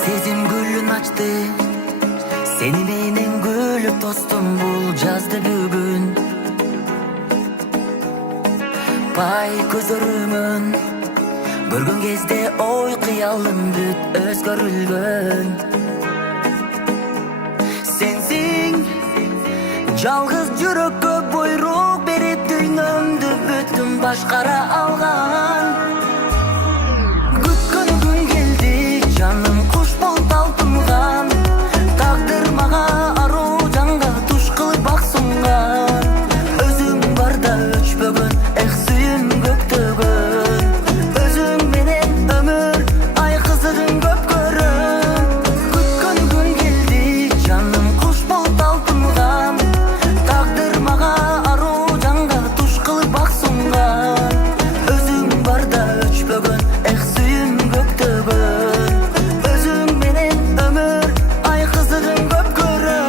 Сезим гүлүн ачты, сени менен күлүп тостум бул жазды бүгүн. Пай көзөрүмөн көргөн кезде ой кыялым бүт өзгөрүлгөн. Сенсиң жалгыз жүрөккө буйрук берип дүйнөмдү бүтүн башкара алган. Күткөн күн келди, жаным куш болуп талпынган. Тагдыр мага аруу жанга туш кылып бак сунган. Өзүң барда өчпөгөн, эх сүйүм көктөгөн. Өзүң менен өмүр ай кызыгын көп көрөм. Күткөн күн келди, жаным куш болуп талпынган. Тагдыр мага аруу жанга туш кылып бак сунган. Өзүң барда өчпөгөн, эх сүйүм көктөгөн. Өзүң менен өмүр ай кызыгын көп көрөм.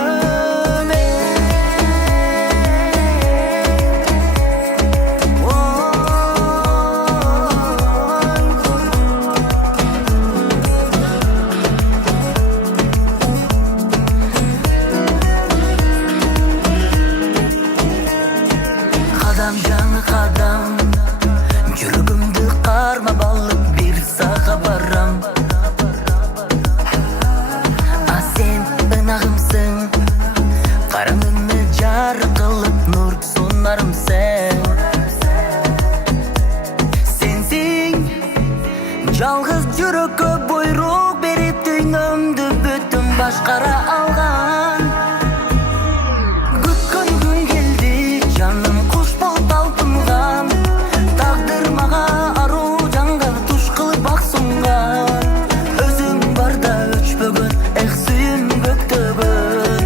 Кадам жаңы кадам, жүрөгүмдү карма балып бир сага барам. А сен ынагымсың, караңгыны жарык кылып нур сунарымсың. Сенсиң жалгыз жүрөккө буйрук берип дүйнөмдү бүтүн башкара алган. Күткөн күн келди, жаным куш болуп талпынган. Тагдыр мага аруу жанга туш кылып бак сунган. Өзүң барда өчпөгөн, эх сүйүм көктөгөн.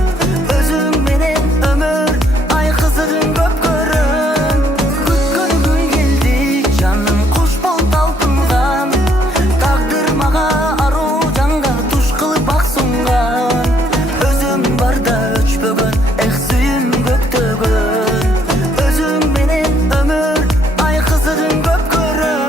Өзүң менен өмүр ай кызыгын көп көрөм. Күткөн күн келди, жаным куш болуп талпынган. Тагдыр мага аруу жанга туш кылып бак сунган. Өзүң барда өчпөгөн, эх сүйүм көктөгөн. Өзүң менен өмүр ай кызыгын көп көрөм.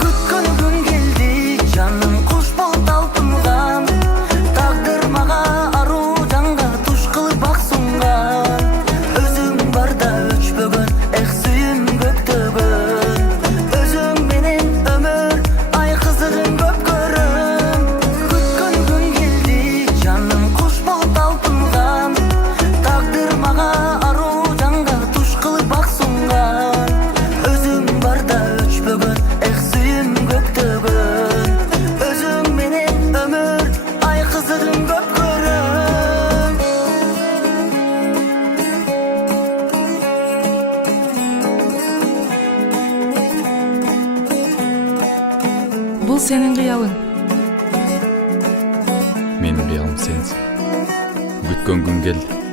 Күткөн күн келди, жаным куш болуп талпынган. Тагдыр мага аруу жанга туш кылып бак сунган. Өзүң барда өчпөгөн, эх сүйүм көктөгөн. Өзүң менен өмүр ай кызыгын көп көрөм. Күткөн күн келди, жаным куш болуп талпынган. Тагдыр мага аруу жанга туш кылып бак сунган. Өзүң барда өчпөгөн, эх сүйүм көктөгөн. Өзүң менен өмүр ай кызыгын көп көрөм. Бул сенин кыялың. Менин кыялым сенсиң. Күткөн күн келди.